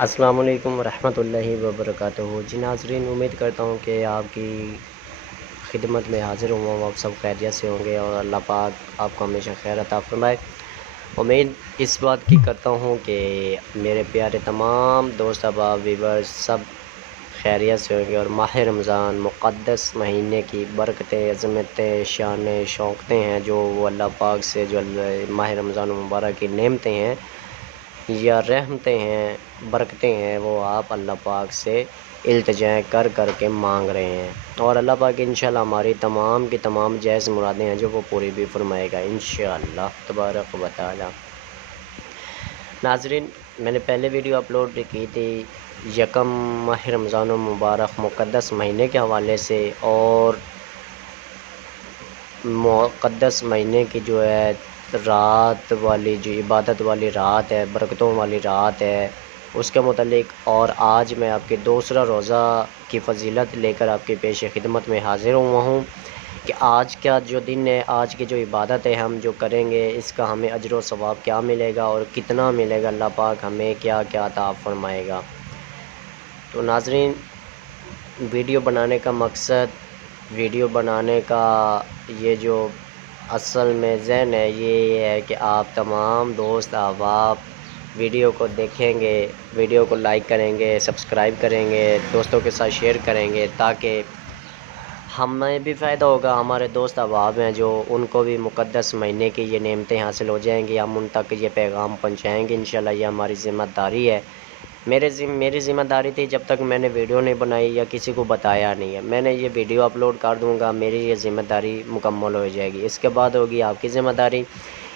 السلام علیکم ورحمۃ اللہ وبرکاتہ۔ جی ناظرین، امید کرتا ہوں کہ آپ کی خدمت میں حاضر ہوں، آپ سب خیریت سے ہوں گے اور اللہ پاک آپ کو ہمیشہ خیر عطا فرمائے۔ امید اس بات کی کرتا ہوں کہ میرے پیارے تمام دوست احباب ویورز سب خیریت سے ہوں گے اور ماہ رمضان مقدس مہینے کی برکتیں، عظمتیں، شانیں، شوقتیں ہیں جو وہ اللہ پاک سے جو ماہ رمضان المبارک کی نعمتیں ہیں یا رحمتیں ہیں، برکتیں ہیں، وہ آپ اللہ پاک سے التجا کر کے مانگ رہے ہیں، اور اللہ پاک انشاءاللہ ہماری تمام کی تمام جائز مرادیں ہیں جو وہ پوری بھی فرمائے گا انشاءاللہ تبارک و تعالی۔ ناظرین، میں نے پہلے ویڈیو اپلوڈ کی تھی یکم ماہ رمضان المبارک مقدس مہینے کے حوالے سے، اور مقدس مہینے کی جو ہے رات والی، جو عبادت والی رات ہے، برکتوں والی رات ہے، اس کے متعلق، اور آج میں آپ کے دوسرا روزہ کی فضیلت لے کر آپ کے پیش خدمت میں حاضر ہوا ہوں کہ آج کا جو دن ہے، آج کی جو عبادت ہے ہم جو کریں گے، اس کا ہمیں اجر و ثواب کیا ملے گا اور کتنا ملے گا، اللہ پاک ہمیں کیا کیا عطا فرمائے گا۔ تو ناظرین، ویڈیو بنانے کا مقصد، ویڈیو بنانے کا یہ جو اصل میں ذہن ہے، یہ ہے کہ آپ تمام دوست احباب ویڈیو کو دیکھیں گے، ویڈیو کو لائک کریں گے، سبسکرائب کریں گے، دوستوں کے ساتھ شیئر کریں گے، تاکہ ہمیں بھی فائدہ ہوگا، ہمارے دوست احباب ہیں جو ان کو بھی مقدس مہینے کی یہ نعمتیں حاصل ہو جائیں گی، ہم ان تک یہ پیغام پہنچائیں گے انشاءاللہ، یہ ہماری ذمہ داری ہے۔ میری ذمہ داری تھی، جب تک میں نے ویڈیو نہیں بنائی یا کسی کو بتایا نہیں ہے، میں نے یہ ویڈیو اپلوڈ کر دوں گا، میری یہ ذمہ داری مکمل ہو جائے گی۔ اس کے بعد ہوگی آپ کی ذمہ داری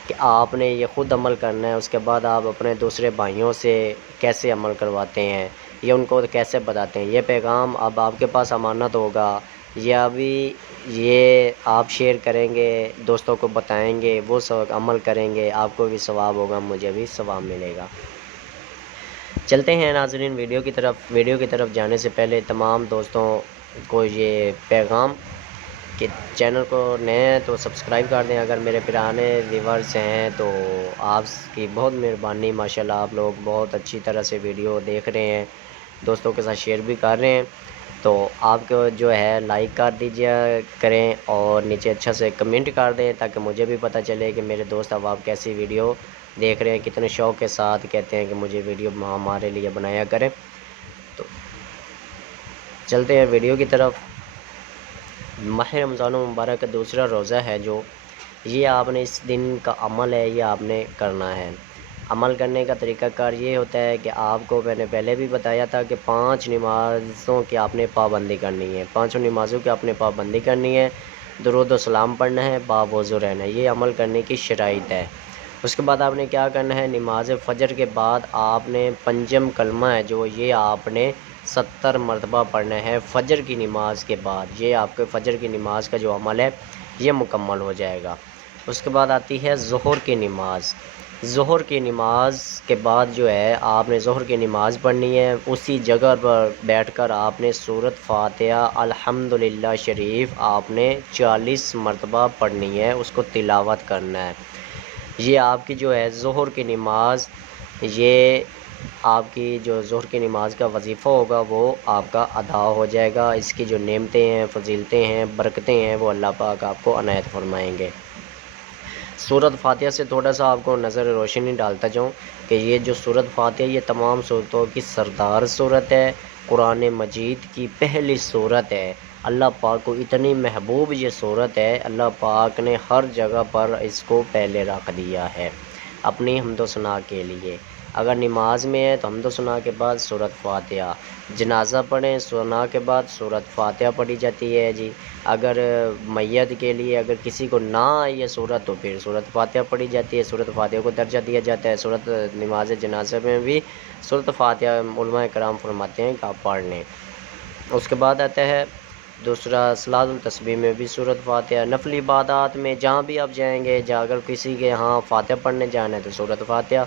کہ آپ نے یہ خود عمل کرنا ہے، اس کے بعد آپ اپنے دوسرے بھائیوں سے کیسے عمل کرواتے ہیں یا ان کو کیسے بتاتے ہیں، یہ پیغام اب آپ کے پاس امانت ہوگا، یا بھی یہ آپ شیئر کریں گے، دوستوں کو بتائیں گے، وہ سب عمل کریں گے، آپ کو بھی ثواب ہوگا، مجھے بھی ثواب ملے گا۔ چلتے ہیں ناظرین ویڈیو کی طرف جانے سے پہلے تمام دوستوں کو یہ پیغام کہ چینل کو نئے ہیں تو سبسکرائب کر دیں، اگر میرے پرانے ویورز ہیں تو آپ کی بہت مہربانی، ماشاءاللہ آپ لوگ بہت اچھی طرح سے ویڈیو دیکھ رہے ہیں، دوستوں کے ساتھ شیئر بھی کر رہے ہیں، تو آپ کو جو ہے لائک کر دیجیے کریں اور نیچے اچھا سے کمنٹ کر دیں، تاکہ مجھے بھی پتہ چلے کہ میرے دوست احباب کیسی ویڈیو دیکھ رہے ہیں، کتنے شوق کے ساتھ کہتے ہیں کہ مجھے ویڈیو ہمارے لیے بنایا کریں۔ تو چلتے ہیں ویڈیو کی طرف۔ ماہ رمضان المبارک کا دوسرا روزہ ہے جو یہ آپ نے اس دن کا عمل ہے، یہ آپ نے کرنا ہے۔ عمل کرنے کا طریقہ کار یہ ہوتا ہے کہ آپ کو میں نے پہلے بھی بتایا تھا کہ 5 نمازوں کی آپ نے پابندی کرنی ہے، 5 نمازوں کی آپ نے پابندی کرنی ہے، درود و سلام پڑھنا ہے، باوضو رہنا ہے، یہ عمل کرنے کی شرائط ہے۔ اس کے بعد آپ نے کیا کرنا ہے، نماز فجر کے بعد آپ نے پنجم کلمہ ہے جو یہ آپ نے 70 مرتبہ پڑھنا ہے فجر کی نماز کے بعد، یہ آپ کے فجر کی نماز کا جو عمل ہے یہ مکمل ہو جائے گا۔ اس کے بعد آتی ہے ظہر کی نماز۔ ظہر کی نماز کے بعد جو ہے آپ نے ظہر کی نماز پڑھنی ہے، اسی جگہ پر بیٹھ کر آپ نے سورۃ فاتحہ الحمدللہ شریف آپ نے 40 مرتبہ پڑھنی ہے، اس کو تلاوت کرنا ہے۔ یہ آپ کی جو ہے ظہر کی نماز، یہ آپ کی جو ظہر کی نماز کا وظیفہ ہوگا وہ آپ کا ادا ہو جائے گا، اس کی جو نعمتیں ہیں، فضیلتیں ہیں، برکتیں ہیں، وہ اللہ پاک آپ کو عنایت فرمائیں گے۔ سورۃ فاتحہ سے تھوڑا سا آپ کو نظر روشنی ڈالتا جاؤں کہ یہ جو سورۃ فاتحہ یہ تمام صورتوں کی سردار صورت ہے، قرآن مجید کی پہلی صورت ہے، اللہ پاک کو اتنی محبوب یہ صورت ہے، اللہ پاک نے ہر جگہ پر اس کو پہلے رکھ دیا ہے اپنی حمد و ثنا کے لیے۔ اگر نماز میں ہے تو حمد و ثنا کے بعد سورۃ فاتحہ، جنازہ پڑھیں ثنا کے بعد سورۃ فاتحہ پڑھی جاتی ہے جی، اگر میت کے لیے اگر کسی کو نہ آئی یہ صورت تو پھر سورۃ فاتحہ پڑھی جاتی ہے، سورۃ فاتحہ کو درجہ دیا جاتا ہے، نماز جنازہ میں بھی سورۃ فاتحہ علماء کرام فرماتے ہیں کہ آپ پڑھ لیں۔ اس کے بعد آتا ہے دوسرا صلاۃ التسبیح میں بھی سورۃ فاتحہ، نفلی عبادات میں جہاں بھی آپ جائیں گے، اگر کسی کے ہاں فاتحہ پڑھنے جانا ہے تو سورۃ فاتحہ،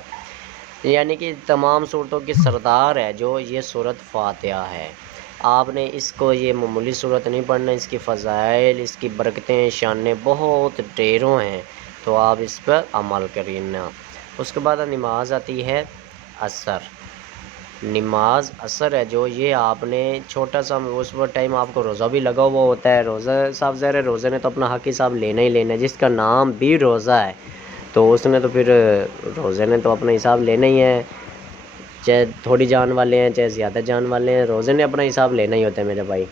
یعنی کہ تمام صورتوں کی سردار ہے جو یہ سورۃ فاتحہ ہے۔ آپ نے اس کو یہ معمولی صورت نہیں پڑھنا، اس کی فضائل، اس کی برکتیں، شانیں بہت ڈھیروں ہیں، تو آپ اس پر عمل کرنا۔ اس کے بعد نماز آتی ہے عصر۔ نماز اثر ہے جو، یہ آپ نے چھوٹا سا اس وقت ٹائم آپ کو روزہ بھی لگا ہوا ہوتا ہے، روزہ صاحب ظاہر ہے روزے نے تو اپنا حق حساب لینا ہی لینا ہے، جس کا نام بھی روزہ ہے تو اس نے تو پھر روزے نے تو اپنا حساب لینا ہی ہے، چاہے تھوڑی جان والے ہیں چاہے زیادہ جان والے ہیں، روزے نے اپنا حساب لینا ہی ہوتا ہے میرے بھائی۔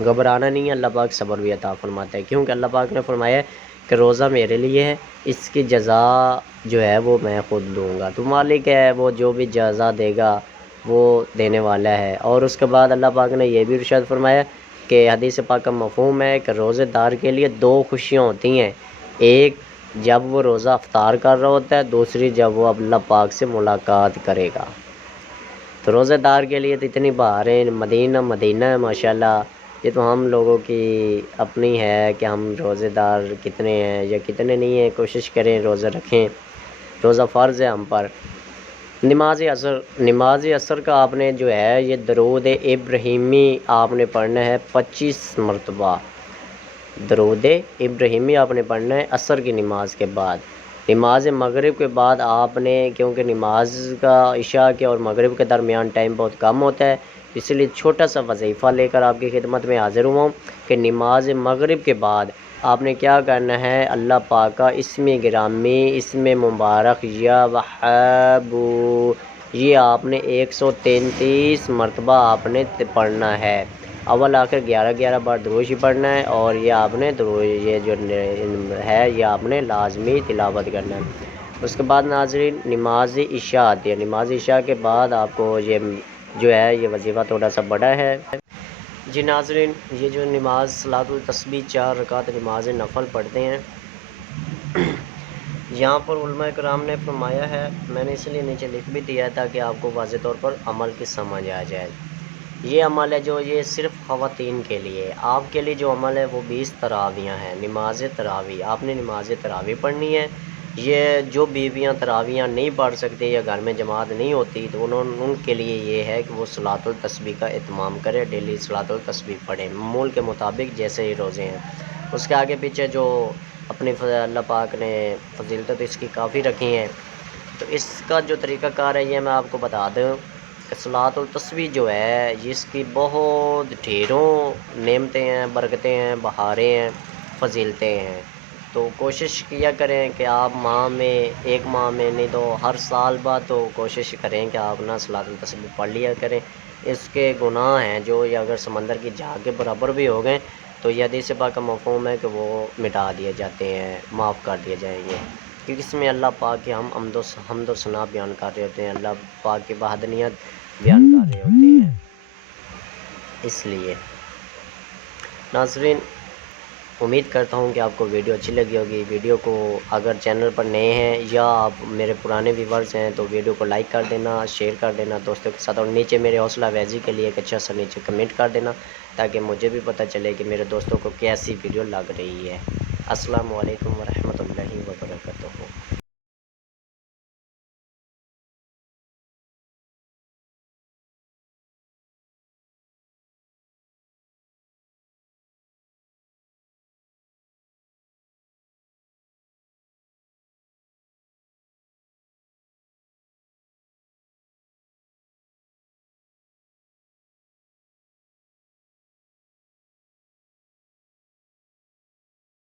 گھبرانا نہیں ہے، اللہ پاک صبر بھی عطا فرماتا ہے، کیونکہ اللہ پاک نے فرمایا ہے کہ روزہ میرے لیے ہے، اس کی جزا جو ہے وہ میں خود دوں گا، تو مالک ہے وہ جو بھی جزا دے گا وہ دینے والا ہے۔ اور اس کے بعد اللہ پاک نے یہ بھی ارشاد فرمایا کہ حدیث پاک کا مفہوم ہے کہ روزے دار کے لیے دو خوشیاں ہوتی ہیں، ایک جب وہ روزہ افطار کر رہا ہوتا ہے، دوسری جب وہ اللہ پاک سے ملاقات کرے گا۔ تو روزہ دار کے لیے تو اتنی بہاریں، مدینہ مدینہ ہے ماشاءاللہ، یہ تو ہم لوگوں کی اپنی ہے کہ ہم روزے دار کتنے ہیں یا کتنے نہیں ہیں، کوشش کریں روزہ رکھیں، روزہ فرض ہے ہم پر۔ نماز عصر کا آپ نے جو ہے یہ درود ابراہیمی آپ نے پڑھنا ہے 25 مرتبہ، درود ابراہیمی آپ نے پڑھنا ہے عصر کی نماز کے بعد۔ نماز مغرب کے بعد آپ نے، کیونکہ نماز کا عشاء کے اور مغرب کے درمیان ٹائم بہت کم ہوتا ہے، اس لیے چھوٹا سا وظیفہ لے کر آپ کی خدمت میں حاضر ہوا ہوں کہ نماز مغرب کے بعد آپ نے کیا کرنا ہے، اللہ پاک کا اسم گرامی اسم مبارک یا وہاب، یہ آپ نے 133 مرتبہ آپ نے پڑھنا ہے، اول آخر 11 بار درود شریف پڑھنا ہے، اور یہ آپ نے درود یہ جو ہے یہ آپ نے لازمی تلاوت کرنا ہے۔ اس کے بعد ناظرین نماز عشاء آتی ہے، نماز عشاء کے بعد آپ کو یہ جو ہے یہ وظیفہ تھوڑا سا بڑا ہے۔ جی ناظرین، یہ جو نماز صلاۃ التسبیح 4 رکعت نماز نفل پڑھتے ہیں، یہاں پر علماء کرام نے فرمایا ہے، میں نے اس لیے نیچے لکھ بھی دیا ہے تاکہ آپ کو واضح طور پر عمل کی سمجھ آ جائے۔ یہ عمل ہے جو یہ صرف خواتین کے لیے، آپ کے لیے جو عمل ہے وہ 20 تراویحیں ہیں، نماز تراویح، آپ نے نماز تراویح پڑھنی ہے۔ یہ جو بیویاں تراویحیں نہیں پڑھ سکتے یا گھر میں جماعت نہیں ہوتی تو ان کے لیے یہ ہے کہ وہ صلاۃ التسبیح کا اہتمام کرے، ڈیلی صلاۃ التسبیح پڑھیں معمول کے مطابق جیسے ہی روزے ہیں۔ اس کے آگے پیچھے جو اپنی اللہ پاک نے فضیلت اس کی کافی رکھی ہیں، تو اس کا جو طریقہ کار ہے یہ میں آپ کو بتا دوں کہ صلاۃ التسبیح جو ہے اس کی بہت ڈھیروں نعمتیں ہیں، برکتیں ہیں، بہاریں ہیں، فضیلتیں ہیں، تو کوشش کیا کریں کہ آپ ایک ماہ میں نہیں تو ہر سال بعد تو کوشش کریں کہ آپ نا صلاۃ التسبیح پڑھ لیا کریں۔ اس کے گناہ ہیں جو یہ اگر سمندر کی جھاگ کے برابر بھی ہو گئے تو یہ حدیث پاک کا مفہوم ہے کہ وہ مٹا دیے جاتے ہیں، معاف کر دیے جائیں گے، کیونکہ اس میں اللہ پاک کے ہم حمد و ثنا بیان کر رہے ہوتے ہیں، اللہ پاک کی وحدانیت بیان کر رہے ہوتے ہیں۔ اس لیے ناظرین امید کرتا ہوں کہ آپ کو ویڈیو اچھی لگی ہوگی، ویڈیو کو اگر چینل پر نئے ہیں یا آپ میرے پرانے ویورز ہیں تو ویڈیو کو لائک کر دینا، شیئر کر دینا دوستوں کے ساتھ، اور نیچے میرے حوصلہ افزائی کے لیے ایک اچھا سا نیچے کمنٹ کر دینا تاکہ مجھے بھی پتہ چلے کہ میرے دوستوں کو کیسی ویڈیو لگ رہی ہے۔ السلام علیکم ورحمۃ اللہ وبرکاتہ۔